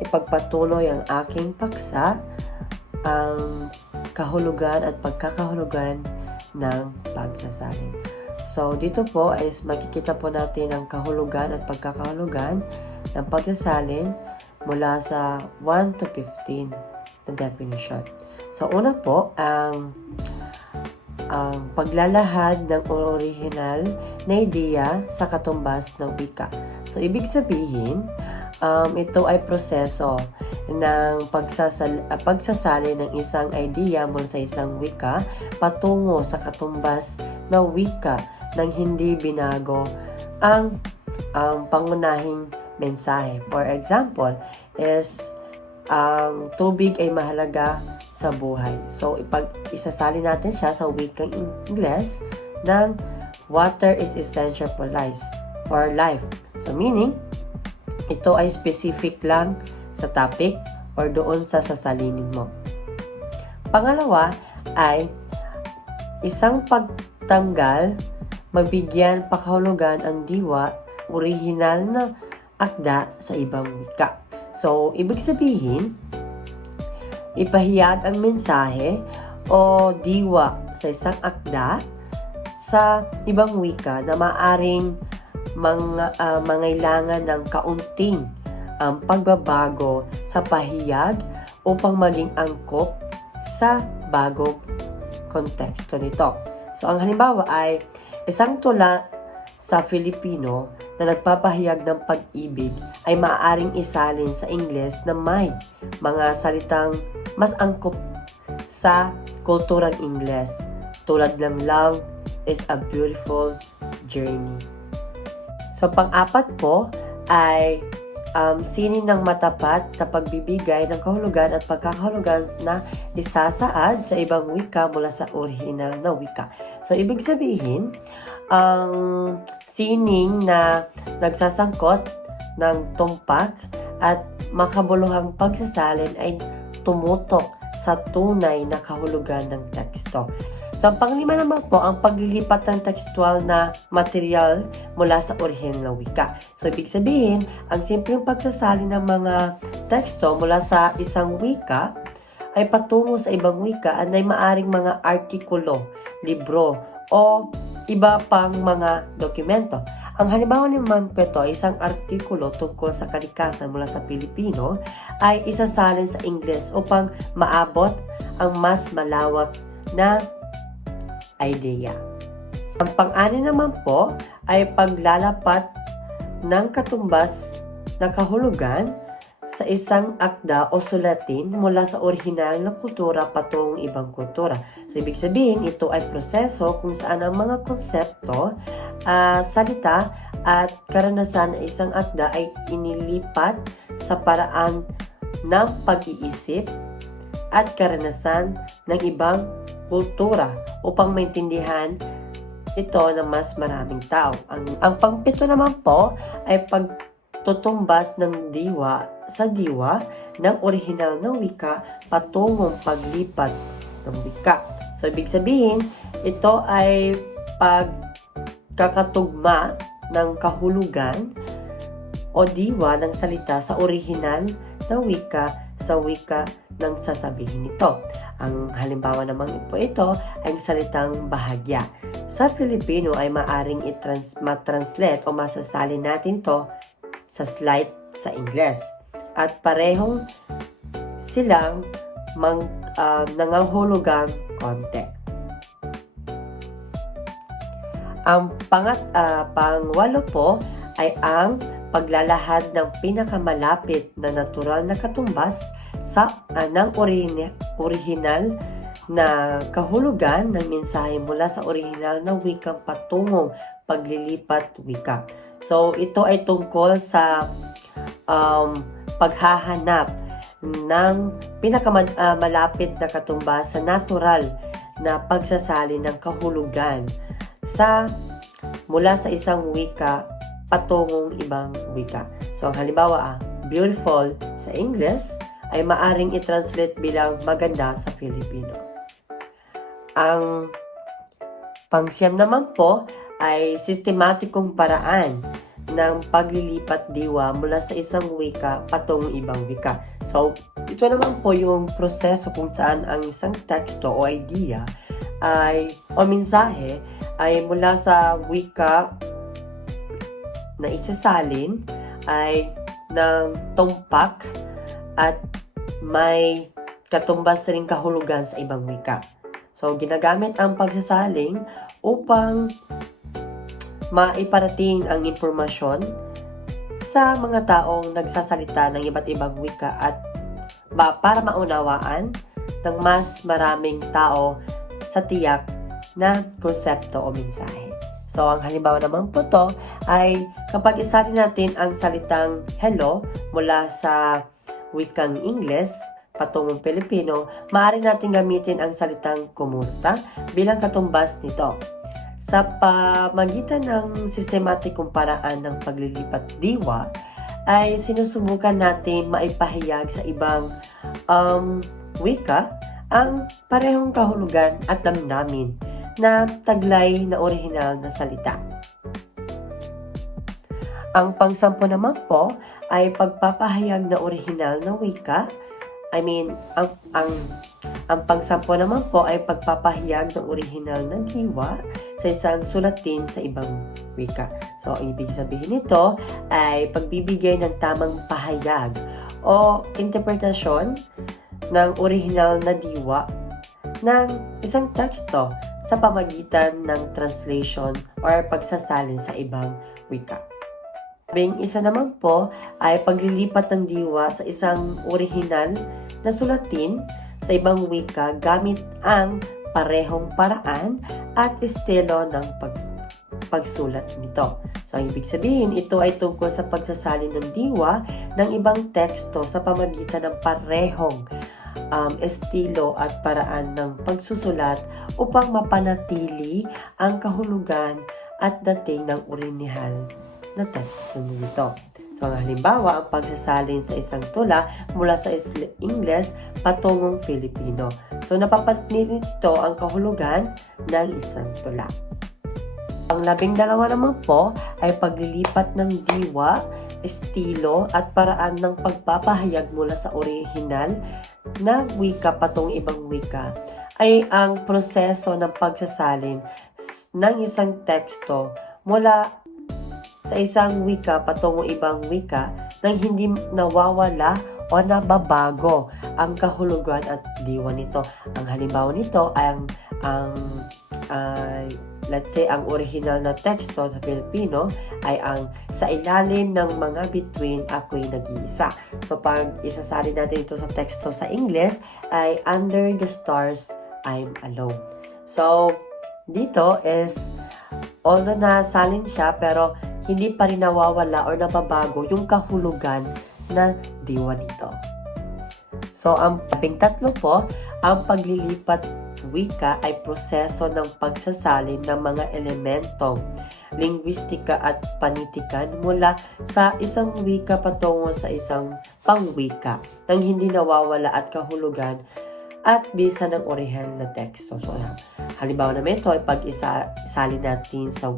ipagpatuloy ang aking paksa, ang kahulugan at pagkakahulugan ng pagsasalin. So, dito po is makikita po natin ang kahulugan at pagkakahulugan ng pagsasalin mula sa 1 to 15 na definition. So, una po, ang paglalahad ng original na ideya sa katumbas ng wika. So, ibig sabihin, ito ay proseso ng pagsasali ng isang idea mula sa isang wika patungo sa katumbas na wika nang hindi binago ang pangunahing mensahe. For example, is ang tubig ay mahalaga sa buhay. So, isasali natin siya sa wikang Ingles ng water is essential for life. So, meaning, ito ay specific lang sa topic or doon sa sasalinin mo. Pangalawa ay isang pagtanggal, magbigyan pakahulugan ang diwa, original na akda sa ibang wika. So, ibig sabihin, ipahayag ang mensahe o diwa sa isang akda sa ibang wika na maaring mangailangan ng kaunting pagbabago sa pahayag upang maging angkop sa bagong konteksto nito. So, ang halimbawa ay isang tula sa Filipino na nagpapahayag ng pag-ibig ay maaaring isalin sa Ingles na may mga salitang mas angkop sa kulturang Ingles, tulad ng love is a beautiful journey. So, pang-apat po ay sinin ng matapat na pagbibigay ng kahulugan at pagkakahulugan na isasaad sa ibang wika mula sa original na wika. So, ibig sabihin, ang sining na nagsasangkot ng tumpak at makabuluhang pagsasalin ay tumutok sa tunay na kahulugan ng teksto. So, ang panglima naman po, ang paglilipat ng textual na material mula sa orihinal na wika. So, ibig sabihin, ang simpleng pagsasalin ng mga teksto mula sa isang wika ay patungo sa ibang wika at ay maaring mga artikulo, libro, o iba pang mga dokumento. Ang halimbawa naman po ito, isang artikulo tungkol sa kalikasan mula sa Pilipino ay isasalin sa Ingles upang maabot ang mas malawak na idea. Ang pang-ani naman po ay paglalapat ng katumbas na kahulugan sa isang akda o sulatin mula sa orihinal na kultura patungong ibang kultura. So, ibig sabihin, ito ay proseso kung saan ang mga konsepto, salita at karanasan ng isang akda ay inilipat sa paraan ng pag-iisip at karanasan ng ibang kultura upang maintindihan ito ng mas maraming tao. Ang pangpito naman po ay pagtutumbas ng diwa sa diwa ng orihinal na wika patungong paglipat ng wika. So, ibig sabihin, ito ay pagkakatugma ng kahulugan o diwa ng salita sa orihinal na wika sa wika ng sasabihin nito. Ang halimbawa naman po ito ay salitang bahagya. Sa Filipino ay maaring matranslate o masasalin natin to sa slight sa Ingles. At parehong silang nangangahulugang konti. Ang pangwalo po ay ang paglalahad ng pinakamalapit na natural na katumbas ng orihinal na kahulugan ng mensahe mula sa orihinal na wikang patungong paglilipat wika. So, ito ay tungkol sa paghahanap ng pinakamalapit na katumbas sa natural na pagsasali ng kahulugan mula sa isang wika patungong ibang wika. So, ang halimbawa, beautiful sa English ay maaring i-translate bilang maganda sa Filipino. Ang pangsiyam naman po ay sistematikong paraan ng paglilipat diwa mula sa isang wika patungong ibang wika. So, ito naman po yung proseso kung saan ang isang teksto o idea o mensahe ay mula sa wika na isasalin ay ng tumpak at may katumbas ring kahulugan sa ibang wika. So, ginagamit ang pagsasaling upang maiparating ang impormasyon sa mga taong nagsasalita ng iba't ibang wika at para maunawaan ng mas maraming tao sa tiyak na konsepto o mensahe. So, ang halimbawa naman po to ay kapag isalin natin ang salitang hello mula sa wikang Ingles patungong Pilipino, maaari natin gamitin ang salitang kumusta bilang katumbas nito. Sa pamagitan ng sistematikong paraan ng paglilipat diwa, ay sinusubukan natin maipahayag sa ibang wika ang parehong kahulugan at damdamin na taglay na orihinal na salita. Ang pangsampo naman po ay pagpapahayag na orihinal na wika. Ang pangsampo naman po ay pagpapahayag ng orihinal na diwa sa isang sulatin sa ibang wika. So, ang ibig sabihin nito ay pagbibigay ng tamang pahayag o interpretasyon ng orihinal na diwa ng isang teksto sa pamagitan ng translation or pagsasalin sa ibang wika. Isa naman po ay paglilipat ng diwa sa isang orihinal na sulatin sa ibang wika gamit ang parehong paraan at estilo ng pagsulat nito. So, ang ibig sabihin, ito ay tungkol sa pagsasalin ng diwa ng ibang teksto sa pamagitan ng parehong estilo at paraan ng pagsusulat upang mapanatili ang kahulugan at dating ng orihinal na teksto nito. So, ang halimbawa, ang pagsasalin sa isang tula mula sa Ingles patungong Filipino. So, napapanatili nito ang kahulugan ng isang tula. Ang 12 naman po ay paglilipat ng diwa, estilo at paraan ng pagpapahayag mula sa orihinal na wika patungong ibang wika ay ang proseso ng pagsasalin ng isang teksto mula sa isang wika patungong ibang wika nang hindi nawawala o nababago ang kahulugan at diwa nito. Ang halimbawa nito ay let's say, ang original na teksto sa Filipino ay ang sa ilalim ng mga bituin ako'y nag-iisa. So, pag isasalin natin ito sa teksto sa Ingles ay under the stars, I'm alone. So, dito is although nasalin siya pero hindi pa rin nawawala or nababago yung kahulugan na diwa nito. So, ang 13 po, ang paglilipat wika ay proseso ng pagsasalin ng mga elementong lingwistika at panitikan mula sa isang wika patungo sa isang pangwika nang hindi nawawala at kahulugan at bisa ng orihinal na teksto. So, halimbawa naman ito ay pag-isalin natin sa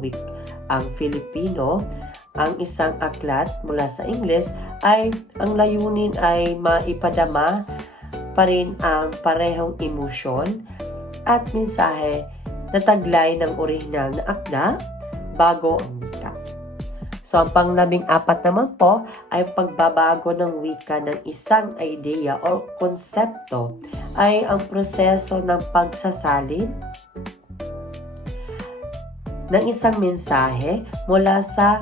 ang Filipino, ang isang aklat mula sa Ingles ay ang layunin ay maipadama pa rin ang parehong emosyon at mensahe na taglay ng orihinal na akda bago ang wika. So, ang pang-14 naman po ay pagbabago ng wika ng isang idea o konsepto ay ang proseso ng pagsasalin ng isang mensahe mula sa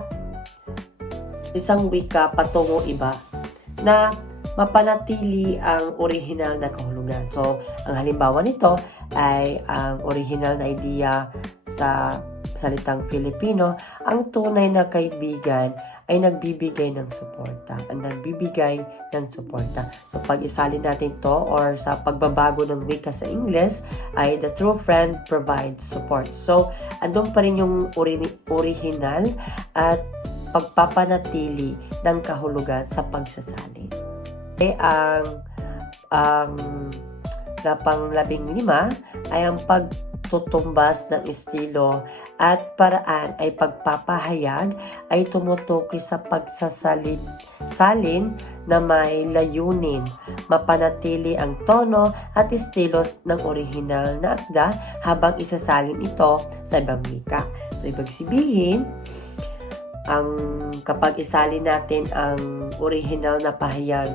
isang wika patungo iba na mapanatili ang orihinal na kahulugan. So, ang halimbawa nito ay ang orihinal na idea sa salitang Filipino, ang tunay na kaibigan ay nagbibigay ng suporta. Ang nagbibigay ng suporta. So, pag isalin natin to or sa pagbabago ng wika sa Ingles ay the true friend provides support. So, andun pa rin yung orihinal at pagpapanatili ng kahulugan sa pagsasalin. Ang pang-15 ay ang pagtutumbas ng estilo at paraan ay pagpapahayag ay tumutukoy sa pagsasalin na may layunin, mapanatili ang tono at estilo ng orihinal na akda habang isasalin ito sa ibang wika. So, ibig sabihin, kapag isalin natin ang orihinal na pahayag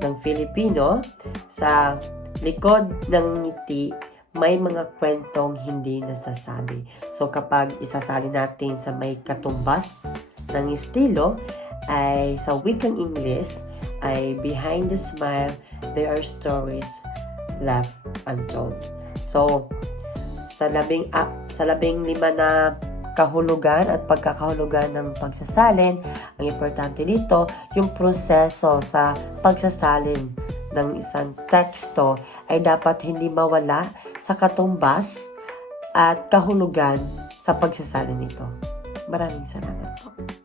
ng Filipino sa likod ng ngiti, may mga kwentong hindi nasasabi. So, kapag isasalin natin sa may katumbas ng estilo, ay sa wikang English, ay behind the smile, there are stories left untold. So, sa labing lima na kahulugan at pagkakahulugan ng pagsasalin, ang importante dito, yung proseso sa pagsasalin ng isang teksto ay dapat hindi mawala sa katumbas at kahulugan sa pagsasalin nito. Maraming salamat po.